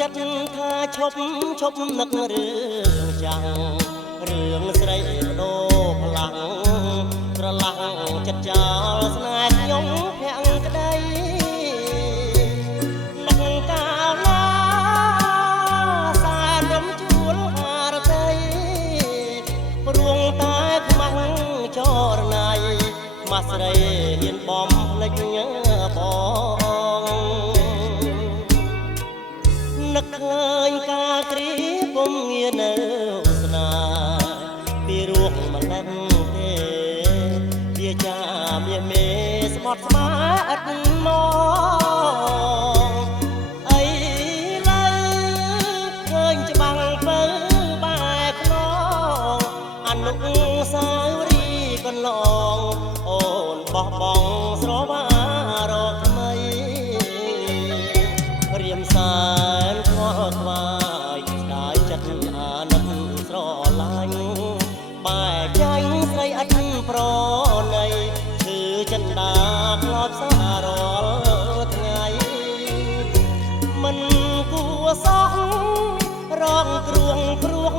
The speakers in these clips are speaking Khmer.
ចិត្តថាឈប់នឹករឿងចាំងរឿងស្រីបដូរផ្លាំងស្រឡះចិត្តចោលស្នេហ៍ខ្ញុំភាំងក្តីនឹកកាលណាសែនរំជួលហារតីព្រួងតែខ្មាំងចរណៃខ្មាស់ស្រីហ៊ានបំភ្លេចបងនឹកឃើញកាលគ្រាពុំងារនៅស្នាពីរួកម្លឹងទេវាចាមាសមេស្បត់ស្បាឥតមកអីឡើយឃើញច្បាំងពើបែកខ្នងអនុសាវរីយ៍កន្លងអូនបោះបង់ស្រវារកថ្មីរៀមសានខ្វល់ខ្វាយស្ដាយចិត្តអាណិតស្រឡាញ់បែកចាញ់ស្រីឥតប្រណីគឺចិន្តាខ្លោចសាររាល់ថ្ងៃមិនគួរសោះរងគ្រួងព្រោះ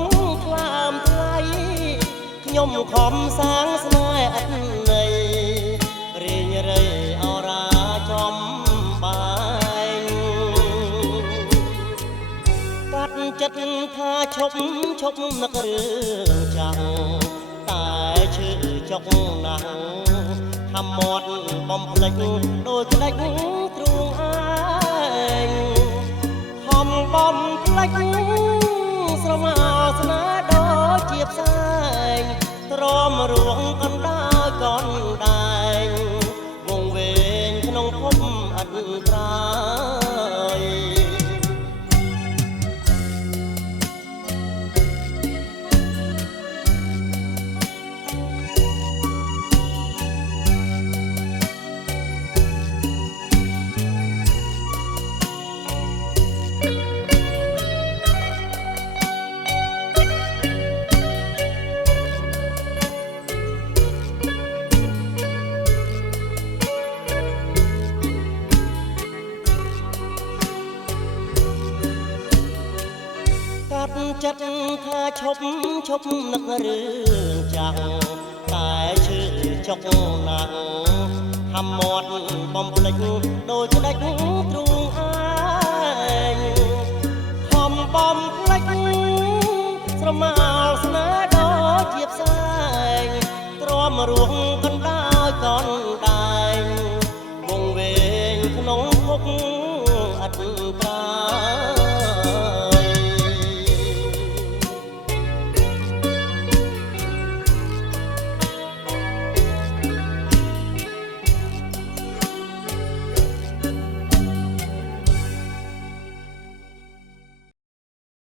ខ្លាមថ្លៃខ្ញុំខំសាងស្នេហ៍ឥតន័យរៀងរៃអរាចំបែងកាត់ចិត្តថាឈប់នឹករឿងចាំងតែឈឺចុកណាស់ថាមាត់បំភ្លេចដូចក្តិចទ្រូងឯងខំបំភ្លេចស្រមោស្នេហ៍ដូចជាផ្សែងទ្រាំរួងកណ្ដាលកណ្ដែងវងវែងក្នុងភពអត់ត្រាយចិត្តថាឈប់នឹករឿងចាំងតែឈឺចុកណាស់ថាមាត់បំភ្លេចដូចក្តិចទ្រូងឯងខំបំភ្លេចស្រមោលស្នេហ៍ដូចជាផ្សែងទ្រាំរួង